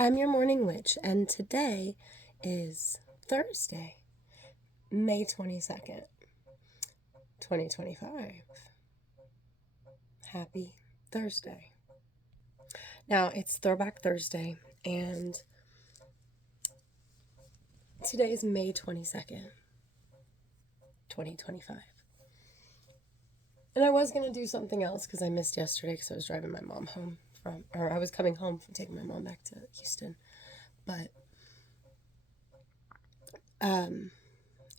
I'm your morning witch, and today is Thursday, May 22nd, 2025. Happy Thursday. Now, it's Throwback Thursday, and today is May 22nd, 2025. And I was going to do something else because I missed yesterday because I was driving my mom home I was coming home from taking my mom back to Houston. But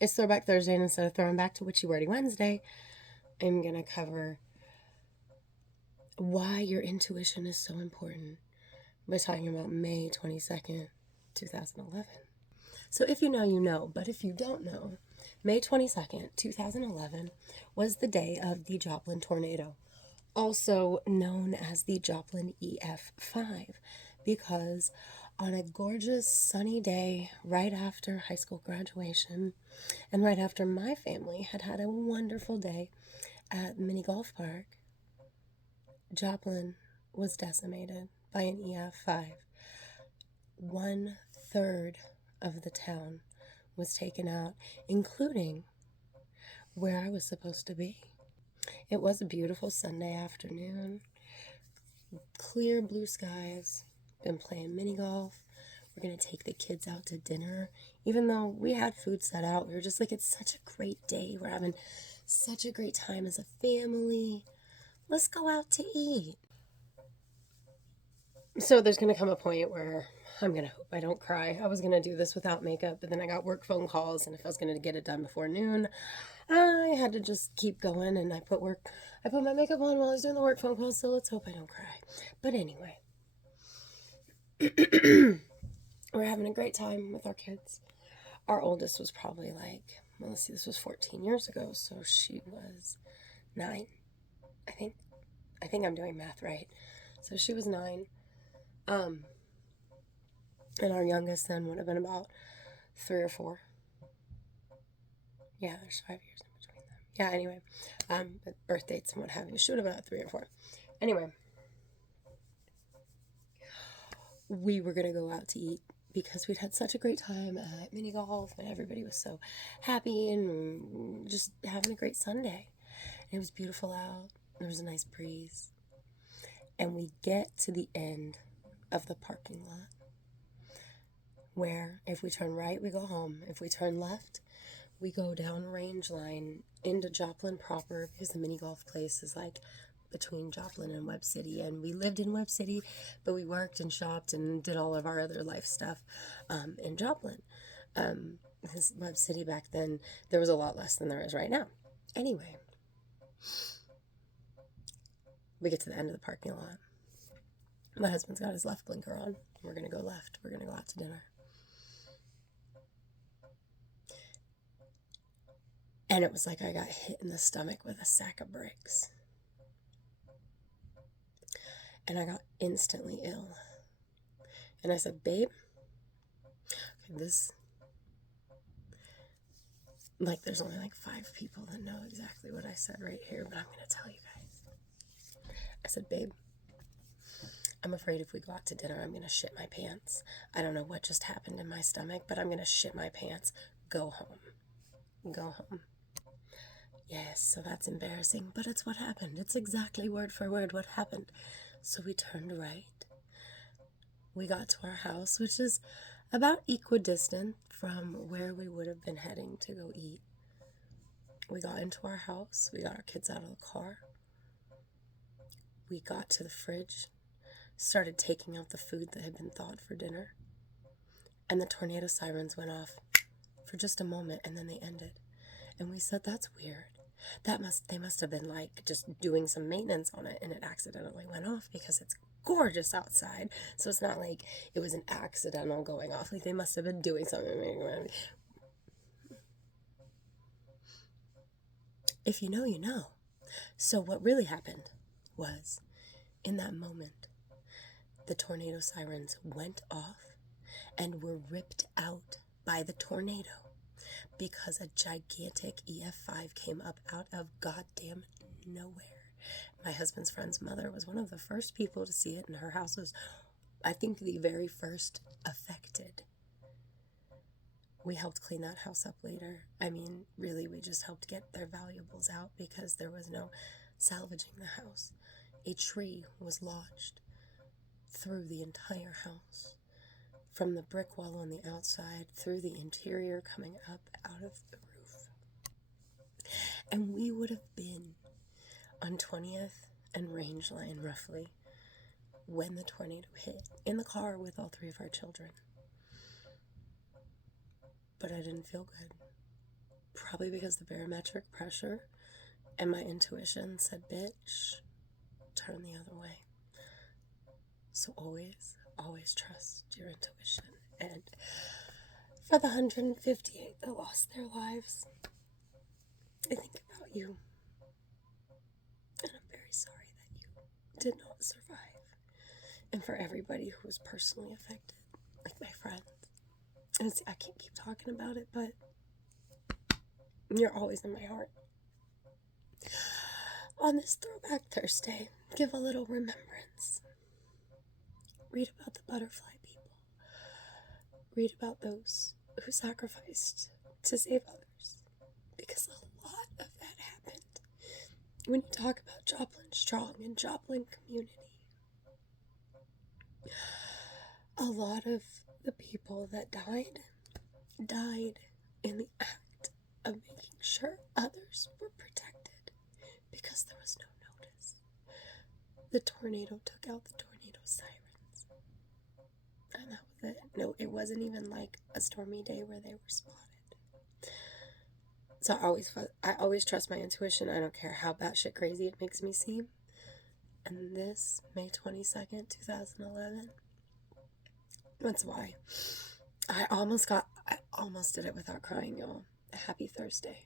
it's Throwback Thursday, and instead of throwing back to Witchy Wordy Wednesday, I'm going to cover why your intuition is so important by talking about May 22nd, 2011. So if you know, you know, but if you don't know, May 22nd, 2011 was the day of the Joplin tornado, also known as the Joplin EF5, because on a gorgeous sunny day right after high school graduation and right after my family had a wonderful day at Mini Golf Park, Joplin was decimated by an EF5. 1/3 of the town was taken out, including where I was supposed to be. It was a beautiful Sunday afternoon. Clear blue skies. Been playing mini golf. We're going to take the kids out to dinner. Even though we had food set out, we were just like, it's such a great day. We're having such a great time as a family. Let's go out to eat. So there's going to come a point where I'm going to hope I don't cry. I was going to do this without makeup, but then I got work phone calls, and if I was going to get it done before noon, I had to just keep going, and I put my makeup on while I was doing the work phone calls, so let's hope I don't cry. But anyway, we're having a great time with our kids. Our oldest was probably this was 14 years ago, so she was 9, I think. I think I'm doing math right. So she was 9. And our youngest then would have been about 3 or 4. Yeah, there's 5 years in between them. Yeah, anyway, but birth dates and what have you. She would have been about 3 or 4. Anyway, we were going to go out to eat because we'd had such a great time at mini golf, and everybody was so happy and just having a great Sunday. And it was beautiful out. There was a nice breeze. And we get to the end of the parking lot, where if we turn right, we go home. If we turn left, we go down Range Line into Joplin proper, because the mini golf place is like between Joplin and Webb City. And we lived in Webb City, but we worked and shopped and did all of our other life stuff in Joplin. Because Webb City back then, there was a lot less than there is right now. Anyway, we get to the end of the parking lot. My husband's got his left blinker on. We're going to go left. We're going to go out to dinner. And it was like I got hit in the stomach with a sack of bricks. And I got instantly ill. And I said, babe, there's only 5 people that know exactly what I said right here, but I'm going to tell you guys. I said, babe, I'm afraid if we go out to dinner, I'm going to shit my pants. I don't know what just happened in my stomach, but I'm going to shit my pants. Go home. Go home. Yes, so that's embarrassing, but it's what happened. It's exactly word for word what happened. So we turned right. We got to our house, which is about equidistant from where we would have been heading to go eat. We got into our house. We got our kids out of the car. We got to the fridge, started taking out the food that had been thawed for dinner, and the tornado sirens went off for just a moment, and then they ended. And we said, that's weird. They must have been just doing some maintenance on it, and it accidentally went off, because it's gorgeous outside. So it's not like it was an accidental going off. They must have been doing something. If you know, you know. So what really happened was, in that moment, the tornado sirens went off and were ripped out by the tornado, because a gigantic EF5 came up out of goddamn nowhere. My husband's friend's mother was one of the first people to see it, and her house was I think the very first affected. We helped clean that house up later. I mean, really, we just helped get their valuables out because there was no salvaging the house. A tree was lodged through the entire house, from the brick wall on the outside, through the interior, coming up out of the roof. And we would have been on 20th and Range Line, roughly, when the tornado hit, in the car with all 3 of our children. But I didn't feel good. Probably because the barometric pressure and my intuition said, bitch, turn the other way. So always, always trust your intuition. And for the 158 that lost their lives, I think about you. And I'm very sorry that you did not survive. And for everybody who was personally affected, like my friends. And I can't keep talking about it, but you're always in my heart. On this Throwback Thursday, give a little remembrance. Read about the butterfly people. Read about those who sacrificed to save others. Because a lot of that happened. When you talk about Joplin Strong and Joplin community, a lot of the people that died in the act of making sure others were protected because there was no notice. The tornado took out the tornado sirens. And that was it. No, it wasn't even like a stormy day where they were spotted. So I always trust my intuition. I don't care how batshit crazy it makes me seem. And this, May 22nd, 2011, that's why I almost did it without crying, y'all. Happy Thursday.